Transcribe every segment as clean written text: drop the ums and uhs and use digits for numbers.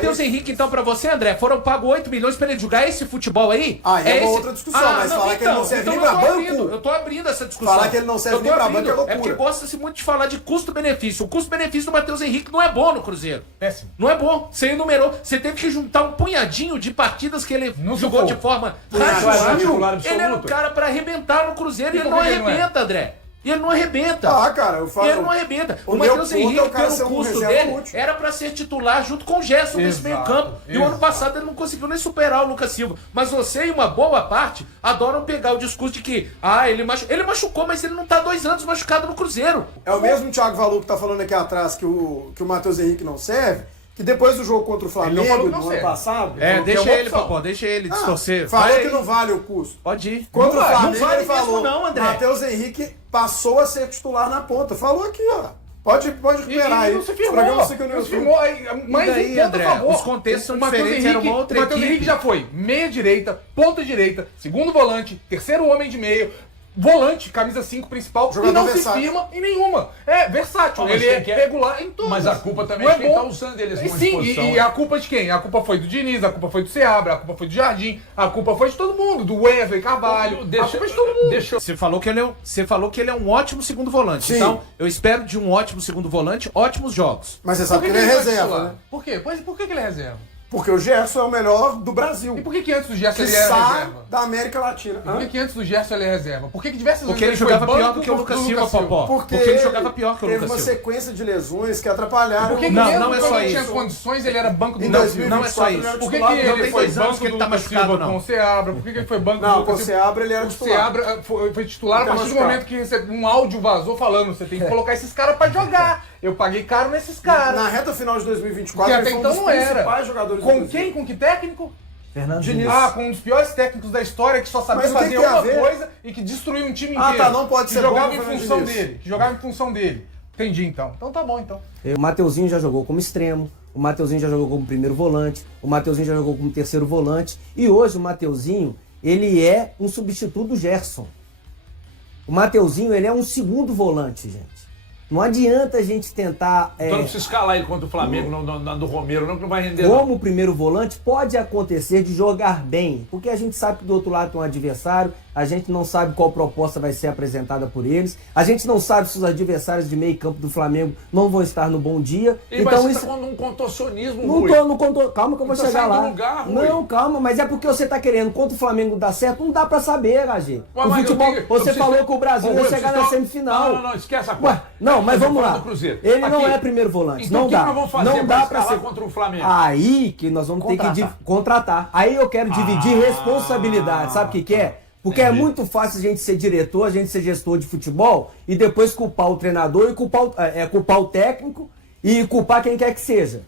Matheus Henrique, então, pra você, André, foram pagos 8 milhões pra ele jogar esse futebol aí? É uma outra discussão, mas falar que ele não serve nem pra banco... Eu tô abrindo essa discussão. Falar que ele não serve nem pra banco é loucura. É porque gosta-se muito de falar de custo-benefício. O custo-benefício do Matheus Henrique não é bom no Cruzeiro. Péssimo. Não é bom. Você enumerou. Você teve que juntar um punhadinho de partidas que ele jogou de forma razoável. Ele era um cara pra arrebentar no Cruzeiro e ele não arrebenta, André. E ele não arrebenta. Cara, eu falo. Ele não arrebenta. O Matheus Henrique, pelo custo dele, era pra ser titular junto com o Gerson nesse meio campo. E o ano passado ele não conseguiu nem superar o Lucas Silva. Mas você e uma boa parte adoram pegar o discurso de que ele machucou, mas ele não tá há 2 anos machucado no Cruzeiro. É o mesmo Thiago Valu que tá falando aqui atrás que o Matheus Henrique não serve. Que depois do jogo contra o Flamengo, no ano passado... deixa ele, Popó, deixa ele distorcer. Falou que não vale o custo. Pode ir. Contra o Flamengo, não vale ele falou, não, André. Matheus Henrique passou a ser titular na ponta. Falou aqui, ó. Pode recuperar aí. Não se firmou. Mas aí, André, os contextos são diferentes, era uma outra equipe. O Matheus Henrique já foi meia-direita, ponta-direita, segundo volante, terceiro homem de meio, volante, camisa 5 principal, jogador e não versátil. se firma em nenhuma. É versátil, ele é regular em todas. Mas a culpa também é de quem tá usando ele nessa disposição. E a culpa de quem? A culpa foi do Diniz, a culpa foi do Seabra, a culpa foi do Jardim, a culpa foi de todo mundo, do Wesley Carvalho, a culpa é de todo mundo. Você falou que ele é um ótimo segundo volante. Sim. Então, eu espero de um ótimo segundo volante, ótimos jogos. Mas você sabe que ele é reserva, né? Por quê? Por que ele é reserva? Porque o Gerson é o melhor do Brasil. E por que antes do Gerson ele era reserva? Da América Latina. Por que antes do Gerson ele é reserva? Por que diversas Porque ele jogava pior do que o Lucas Silva, Popó. Porque ele jogava pior que o teve Lucas uma Silva. sequência de lesões que atrapalharam. Por que não é só quando ele isso. tinha condições ele era banco do Em Lucas Silva? 2024 Não é só isso. ele era Por que titular, ele não tem foi 2 anos banco que ele do tá Lucas machucado, Silva não. com o Seabra? Por que ele foi banco do Não, com Lucas o Silva? Seabra ele era O titular. Seabra foi titular a Não tem partir do machucado. momento que recebeu um áudio vazou falando você tem que colocar esses caras pra jogar. Eu paguei caro nesses caras. Na reta final de 2024 Que ele até foi um então dos não era. principais jogadores do Com Brasil. quem? Com que técnico? Fernando Diniz. Diniz. Com um dos piores técnicos da história que só sabia Mas o que fazer tem a uma ver? coisa e que destruiu um time Ah, inteiro. tá, não pode que ser jogava bom em o Fernando função Diniz. dele. Que jogava em função dele. Entendi então. Então tá bom então. O Mateuzinho já jogou como extremo, o Mateuzinho já jogou como primeiro volante, o Mateuzinho já jogou como terceiro volante e hoje o Mateuzinho, ele é um substituto do Gerson. O Mateuzinho, ele é um segundo volante, gente. Não adianta a gente tentar... Então não precisa escalar ele contra o Flamengo, do Romero, não, que não vai render. Como primeiro volante, pode acontecer de jogar bem, porque a gente sabe que do outro lado tem um adversário, a gente não sabe qual proposta vai ser apresentada por eles, a gente não sabe se os adversários de meio campo do Flamengo não vão estar no bom dia. E então você isso... tá com um contorcionismo, Não Rui. tô, calma que eu vou Tá chegar saindo lá. do lugar, Rui. Não, calma, mas é porque você tá querendo contra o Flamengo dar certo, não dá pra saber, HG. Ué, O mas futebol, eu tenho- você eu falou preciso- que o Brasil Ô, vai Rui, chegar vocês na tão- semifinal. Não, esquece a coisa. Ué, não, mas vamos lá. Do Cruzeiro. Ele não Aqui. é primeiro volante, Então não o que dá. nós vamos fazer Não dá pra pra escalar ser contra o Flamengo? Aí que nós vamos ter que contratar. Aí eu quero dividir responsabilidade. Sabe o que é? Porque é muito fácil a gente ser diretor, a gente ser gestor de futebol e depois culpar o treinador e culpar o técnico e culpar quem quer que seja.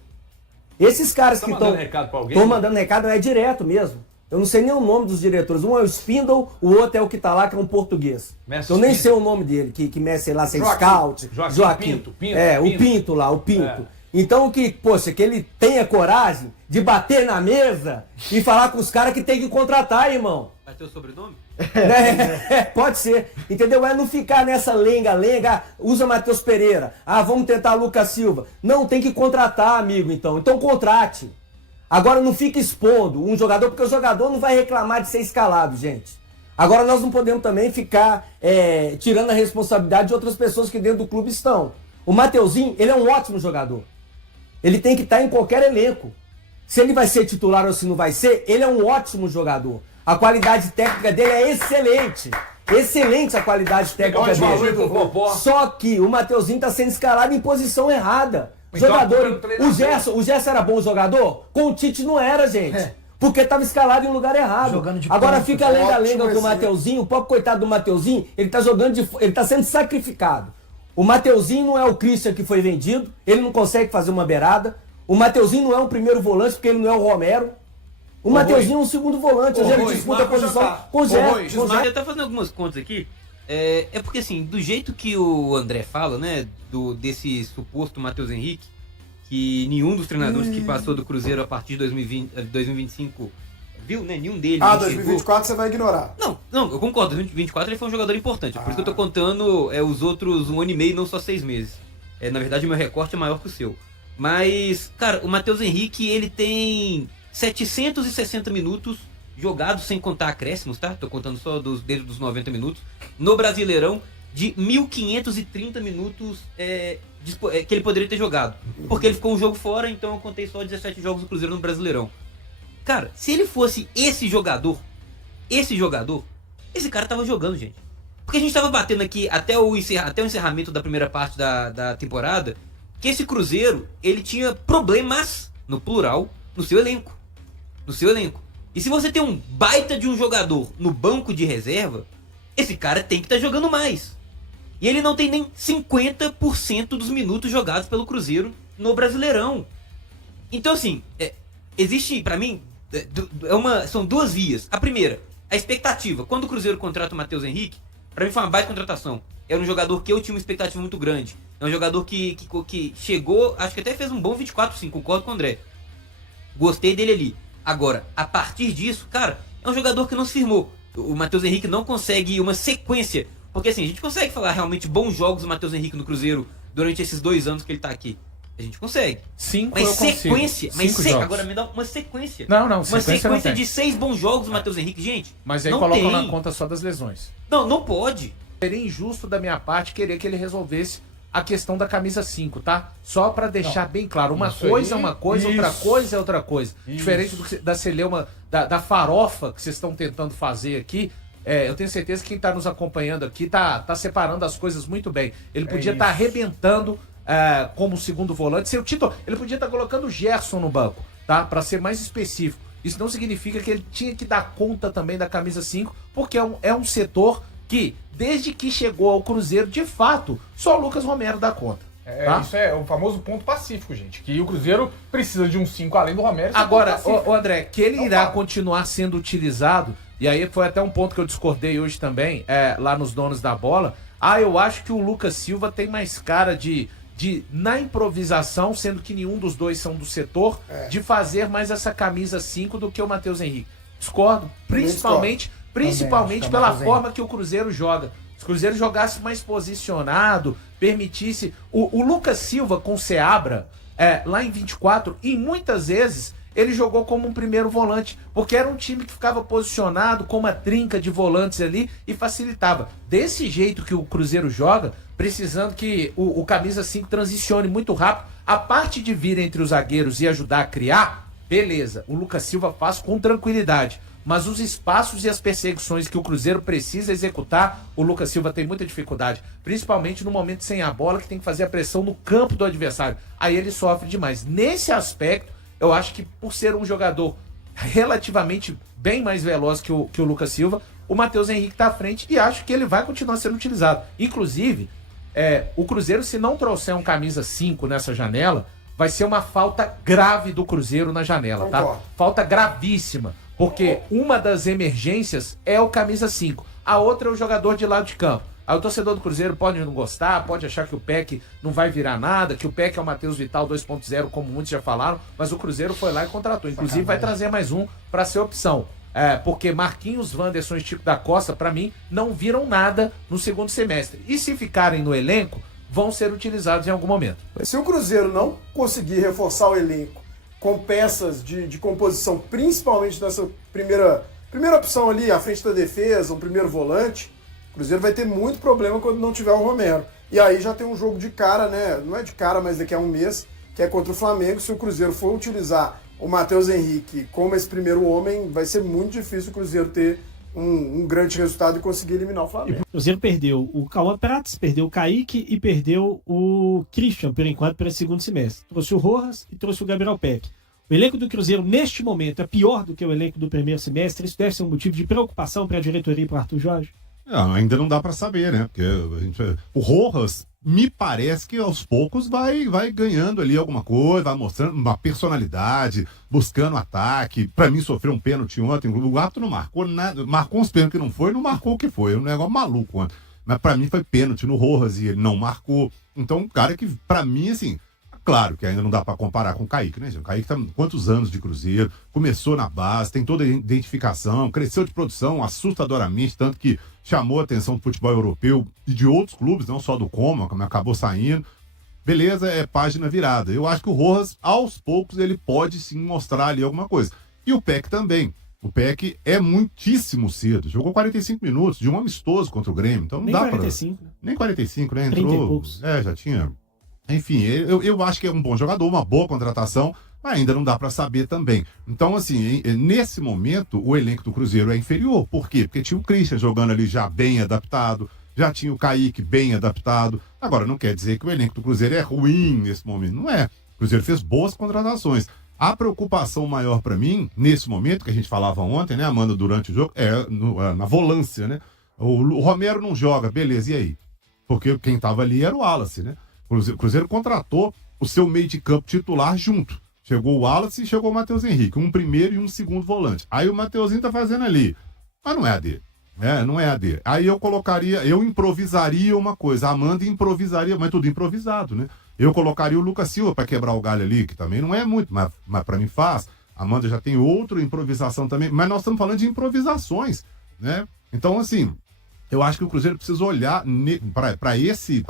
Esses caras Tá que estão... mandando recado pra alguém? Estão mandando recado, é direto mesmo. Eu não sei nem o nome dos diretores. Um é o Spindle, o outro é o que tá lá, que é um português. Mestre Eu nem Spindle. sei o nome dele, que mexe, sei lá, ser Joaquim. scout. Joaquim Pinto. O Pinto lá, o Pinto. Então poxa, que ele tenha coragem de bater na mesa e falar com os caras que tem que contratar, irmão. Vai ter o sobrenome? Pode ser, entendeu? É não ficar nessa lenga, usa Matheus Pereira, vamos tentar Lucas Silva. Não, tem que contratar, amigo, então contrate. Agora não fica expondo um jogador, porque o jogador não vai reclamar de ser escalado, gente. Agora nós não podemos também ficar tirando a responsabilidade de outras pessoas que dentro do clube estão. O Mateuzinho, ele é um ótimo jogador. Ele tem que estar em qualquer elenco. Se ele vai ser titular ou se não vai ser, ele é um ótimo jogador. A qualidade técnica dele é excelente. Excelente a qualidade técnica dele. Só que o Mateuzinho está sendo escalado em posição errada. Então, Jogador, treinador. o Gerson era bom jogador? Com o Tite não era, gente. Porque estava escalado em lugar errado. Jogando de Agora ponta. fica lenga-lenga Ótimo com o exemplo. Mateuzinho. O próprio coitado do Mateuzinho, ele tá jogando ele tá sendo sacrificado. O Mateuzinho não é o Christian que foi vendido, ele não consegue fazer uma beirada. O Mateuzinho não é um primeiro volante, porque ele não é o Romero. O Mateuzinho é um segundo volante, hoje ele disputa a posição com o Gerson. Eu tava fazendo algumas contas aqui. É porque assim, do jeito que o André fala, né, desse suposto Matheus Henrique, que nenhum dos treinadores que passou do Cruzeiro a partir de 2025 viu, né, nenhum deles. 2024 você vai ignorar. Não, eu concordo, 2024 ele foi um jogador importante, por isso que eu tô contando os outros 1 ano e meio, não só 6 meses. Na verdade o meu recorte é maior que o seu. Mas, cara, o Matheus Henrique, ele tem 760 minutos jogados, sem contar acréscimos, tá? Tô contando só desde os 90 minutos. No Brasileirão, de 1.530 minutos que ele poderia ter jogado. Porque ele ficou um jogo fora, então eu contei só 17 jogos do Cruzeiro no Brasileirão. Cara, se ele fosse esse jogador, esse cara tava jogando, gente. Porque a gente tava batendo aqui até o encerramento da primeira parte da temporada, que esse Cruzeiro, ele tinha problemas, no plural, no seu elenco. E se você tem um baita de um jogador no banco de reserva, esse cara tem que estar jogando mais. E ele não tem nem 50% dos minutos jogados pelo Cruzeiro no Brasileirão. Então, assim, existe, pra mim, são duas vias. A primeira, a expectativa. Quando o Cruzeiro contrata o Matheus Henrique, pra mim foi uma baita contratação. Era um jogador que eu tinha uma expectativa muito grande. É um jogador que chegou, acho que até fez um bom 24-5, concordo com o André. Gostei dele ali. Agora, a partir disso, cara, é um jogador que não se firmou. O Matheus Henrique não consegue uma sequência. Porque assim, a gente consegue falar realmente bons jogos do Matheus Henrique no Cruzeiro durante esses 2 anos que ele tá aqui. A gente consegue. 5 mas eu sequência, consigo. Agora me dá uma sequência. Não, uma sequência de 6 bons jogos do É. Matheus Henrique, gente. Mas aí não colocam tem. na conta só das lesões. Não pode. Seria injusto da minha parte querer que ele resolvesse a questão da camisa 5, tá? Só pra deixar bem claro, uma Isso coisa é aí, uma coisa, outra isso. coisa é outra coisa. Isso. Diferente da celeuma, da farofa que vocês estão tentando fazer aqui, eu tenho certeza que quem tá nos acompanhando aqui tá separando as coisas muito bem. Ele podia estar arrebentando como segundo volante. Seu título, ele podia estar colocando o Gerson no banco, tá? Pra ser mais específico. Isso não significa que ele tinha que dar conta também da camisa 5, porque é um setor que, desde que chegou ao Cruzeiro, de fato, só o Lucas Romero dá conta. Tá? Isso é o famoso ponto pacífico, gente. Que o Cruzeiro precisa de um 5 além do Romero. Agora, o André, que ele irá continuar sendo utilizado, e aí foi até um ponto que eu discordei hoje também, lá nos donos da bola. Eu acho que o Lucas Silva tem mais cara de na improvisação, sendo que nenhum dos dois são do setor, de fazer mais essa camisa 5 do que o Matheus Henrique. Discordo, principalmente pela forma que o Cruzeiro joga. Se o Cruzeiro jogasse mais posicionado, permitisse... O Lucas Silva com o Seabra, lá em 24, e muitas vezes ele jogou como um primeiro volante, porque era um time que ficava posicionado com uma trinca de volantes ali e facilitava. Desse jeito que o Cruzeiro joga, precisando que o camisa 5 transicione muito rápido, a parte de vir entre os zagueiros e ajudar a criar, beleza, o Lucas Silva faz com tranquilidade. Mas os espaços e as perseguições que o Cruzeiro precisa executar, o Lucas Silva tem muita dificuldade. Principalmente no momento sem a bola, que tem que fazer a pressão no campo do adversário. Aí ele sofre demais. Nesse aspecto, eu acho que por ser um jogador relativamente bem mais veloz que o Lucas Silva, o Matheus Henrique está à frente e acho que ele vai continuar sendo utilizado. Inclusive, o Cruzeiro, se não trouxer um camisa 5 nessa janela, vai ser uma falta grave do Cruzeiro na janela, tá? Falta gravíssima. Porque uma das emergências é o camisa 5. A outra é o jogador de lado de campo. Aí o torcedor do Cruzeiro pode não gostar, pode achar que o PEC não vai virar nada, que o PEC é o Matheus Vital 2.0, como muitos já falaram, mas o Cruzeiro foi lá e contratou. Inclusive vai trazer mais um para ser opção. Porque Marquinhos, Wanderson e Chico da Costa, para mim, não viram nada no segundo semestre. E se ficarem no elenco, vão ser utilizados em algum momento. Se o Cruzeiro não conseguir reforçar o elenco com peças de composição, principalmente nessa primeira opção ali, à frente da defesa, um primeiro volante, o Cruzeiro vai ter muito problema quando não tiver o Romero. E aí já tem um jogo de cara, né? Não é de cara, mas daqui a um mês, que é contra o Flamengo. Se o Cruzeiro for utilizar o Matheus Henrique como esse primeiro homem, vai ser muito difícil o Cruzeiro ter um grande resultado e conseguir eliminar o Flamengo. O Cruzeiro perdeu o Cauã Prats, perdeu o Kaique e perdeu o Christian, por enquanto, para esse segundo semestre. Trouxe o Rojas e trouxe o Gabriel Peck. O elenco do Cruzeiro, neste momento, é pior do que o elenco do primeiro semestre. Isso deve ser um motivo de preocupação para a diretoria e para o Arthur Jorge? Ainda não dá para saber, né? Porque o Rojas, me parece que aos poucos vai ganhando ali alguma coisa, vai mostrando uma personalidade, buscando ataque. Para mim, sofreu um pênalti ontem. O árbitro não marcou nada, marcou uns pênaltis que não foi, não marcou o que foi. É um negócio maluco ontem. Mas para mim foi pênalti no Rojas e ele não marcou. Então, um cara que, para mim, assim... Claro que ainda não dá para comparar com o Kaique, né, gente? O Kaique tá quantos anos de Cruzeiro, começou na base, tem toda a identificação, cresceu de produção assustadoramente, tanto que chamou a atenção do futebol europeu e de outros clubes, não só do Como acabou saindo. beleza, é página virada. Eu acho que o Rojas, aos poucos, ele pode sim mostrar ali alguma coisa. E o Peck também. O Peck é muitíssimo cedo. Jogou 45 minutos de um amistoso contra o Grêmio. Então não Nem dá 45, pra... né? Nem 45, né? 30 e Entrou. poucos. Já tinha. Enfim, eu acho que é um bom jogador, uma boa contratação, mas ainda não dá pra saber também. Então, assim, nesse momento, o elenco do Cruzeiro é inferior. Por quê? Porque tinha o Christian jogando ali já bem adaptado, já tinha o Kaique bem adaptado. Agora, não quer dizer que o elenco do Cruzeiro é ruim nesse momento. Não é. O Cruzeiro fez boas contratações. A preocupação maior pra mim, nesse momento, que a gente falava ontem, né, Amanda, durante o jogo, na volância, né? O Romero não joga, beleza, e aí? Porque quem tava ali era o Wallace, né? O Cruzeiro contratou o seu meio de campo titular junto. Chegou o Wallace e chegou o Matheus Henrique, um primeiro e um segundo volante. Aí o Matheusinho tá fazendo ali. Mas não é a dele. Não é a dele. Aí eu improvisaria uma coisa, a Amanda improvisaria, mas tudo improvisado, né? Eu colocaria o Lucas Silva para quebrar o galho ali, que também não é muito, mas para mim faz. A Amanda já tem outra improvisação também, mas nós estamos falando de improvisações, né? Então, assim, eu acho que o Cruzeiro precisa olhar para esse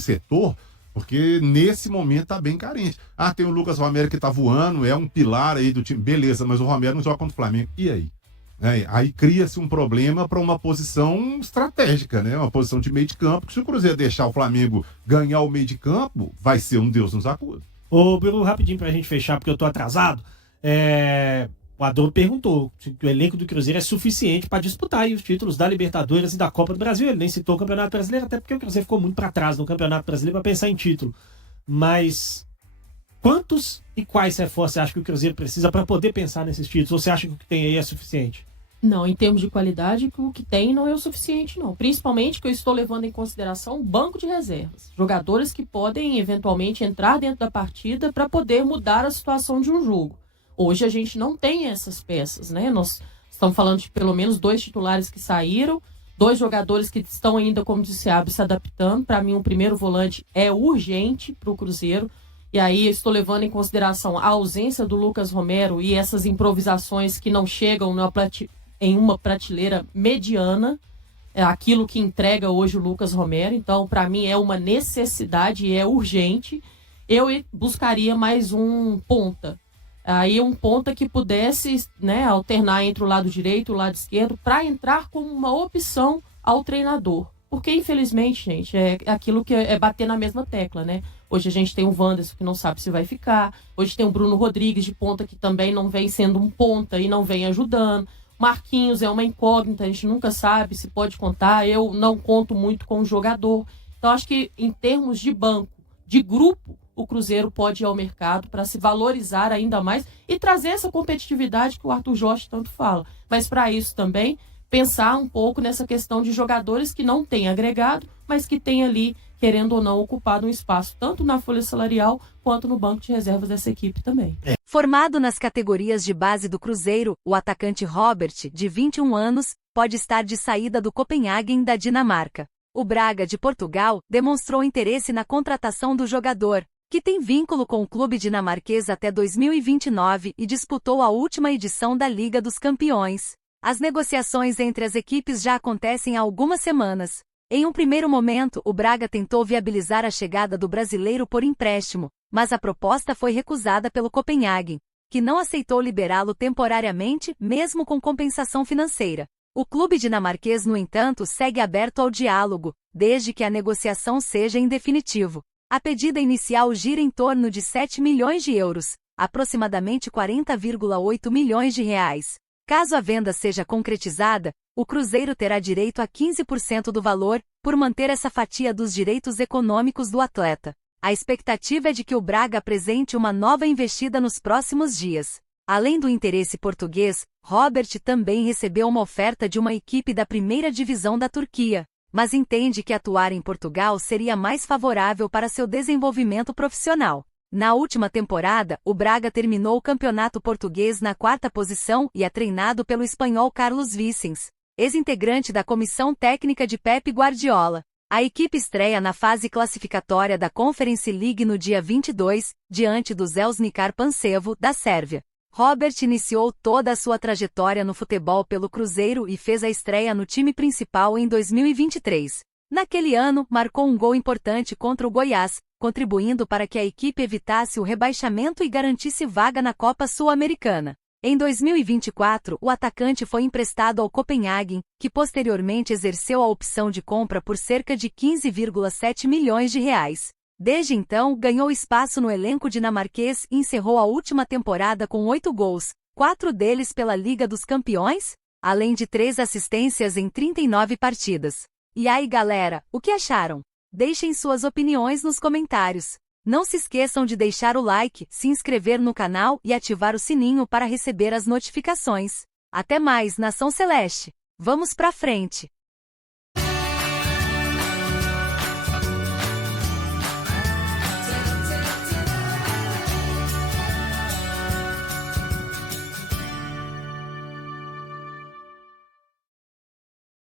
setor, porque nesse momento tá bem carente. Tem o Lucas Romero que tá voando, é um pilar aí do time, beleza, mas o Romero não joga contra o Flamengo. E aí? Aí cria-se um problema para uma posição estratégica, né? Uma posição de meio de campo, que se o Cruzeiro deixar o Flamengo ganhar o meio de campo, vai ser um Deus nos acuda. Ô, Bruno, rapidinho pra gente fechar, porque eu tô atrasado. O Adolfo perguntou se o elenco do Cruzeiro é suficiente para disputar aí os títulos da Libertadores e da Copa do Brasil. Ele nem citou o Campeonato Brasileiro, até porque o Cruzeiro ficou muito para trás no Campeonato Brasileiro para pensar em título. Mas quantos e quais reforços você acha que o Cruzeiro precisa para poder pensar nesses títulos? Ou você acha que o que tem aí é suficiente? Não, em termos de qualidade, o que tem não é o suficiente, não. Principalmente que eu estou levando em consideração o banco de reservas. Jogadores que podem, eventualmente, entrar dentro da partida para poder mudar a situação de um jogo. Hoje a gente não tem essas peças, né? Nós estamos falando de pelo menos 2 titulares que saíram, 2 jogadores que estão ainda, como disse a Abby, se adaptando. Para mim, um primeiro volante é urgente para o Cruzeiro. E aí eu estou levando em consideração a ausência do Lucas Romero e essas improvisações que não chegam em uma prateleira mediana, é aquilo que entrega hoje o Lucas Romero. Então, para mim, é uma necessidade e é urgente. Eu buscaria mais um ponta. Aí um ponta que pudesse, né, alternar entre o lado direito e o lado esquerdo para entrar como uma opção ao treinador. Porque, infelizmente, gente, é aquilo que é bater na mesma tecla, né? Hoje a gente tem o Wanderson que não sabe se vai ficar. Hoje tem o Bruno Rodrigues de ponta que também não vem sendo um ponta e não vem ajudando. Marquinhos é uma incógnita, a gente nunca sabe se pode contar. Eu não conto muito com o jogador. Então, acho que em termos de banco, de grupo, o Cruzeiro pode ir ao mercado para se valorizar ainda mais e trazer essa competitividade que o Arthur Jorge tanto fala. Mas para isso também, pensar um pouco nessa questão de jogadores que não têm agregado, mas que têm ali, querendo ou não, ocupado um espaço tanto na folha salarial quanto no banco de reservas dessa equipe também. Formado nas categorias de base do Cruzeiro, o atacante Robert, de 21 anos, pode estar de saída do Copenhagen da Dinamarca. O Braga de Portugal demonstrou interesse na contratação do jogador, que tem vínculo com o clube dinamarquês até 2029 e disputou a última edição da Liga dos Campeões. As negociações entre as equipes já acontecem há algumas semanas. Em um primeiro momento, o Braga tentou viabilizar a chegada do brasileiro por empréstimo, mas a proposta foi recusada pelo Copenhagen, que não aceitou liberá-lo temporariamente, mesmo com compensação financeira. O clube dinamarquês, no entanto, segue aberto ao diálogo, desde que a negociação seja em definitivo. A pedida inicial gira em torno de 7 milhões de euros, aproximadamente 40,8 milhões de reais. Caso a venda seja concretizada, o Cruzeiro terá direito a 15% do valor, por manter essa fatia dos direitos econômicos do atleta. A expectativa é de que o Braga apresente uma nova investida nos próximos dias. Além do interesse português, Robert também recebeu uma oferta de uma equipe da primeira divisão da Turquia, mas entende que atuar em Portugal seria mais favorável para seu desenvolvimento profissional. Na última temporada, o Braga terminou o campeonato português na 4ª posição e é treinado pelo espanhol Carlos Vicens, ex-integrante da comissão técnica de Pep Guardiola. A equipe estreia na fase classificatória da Conference League no dia 22, diante do Zelznikar Pančevo, da Sérvia. Robert iniciou toda a sua trajetória no futebol pelo Cruzeiro e fez a estreia no time principal em 2023. Naquele ano, marcou um gol importante contra o Goiás, contribuindo para que a equipe evitasse o rebaixamento e garantisse vaga na Copa Sul-Americana. Em 2024, o atacante foi emprestado ao Copenhagen, que posteriormente exerceu a opção de compra por cerca de 15,7 milhões de reais. Desde então, ganhou espaço no elenco dinamarquês e encerrou a última temporada com 8 gols, 4 deles pela Liga dos Campeões, além de 3 assistências em 39 partidas. E aí, galera, o que acharam? Deixem suas opiniões nos comentários. Não se esqueçam de deixar o like, se inscrever no canal e ativar o sininho para receber as notificações. Até mais, Nação Celeste! Vamos pra frente!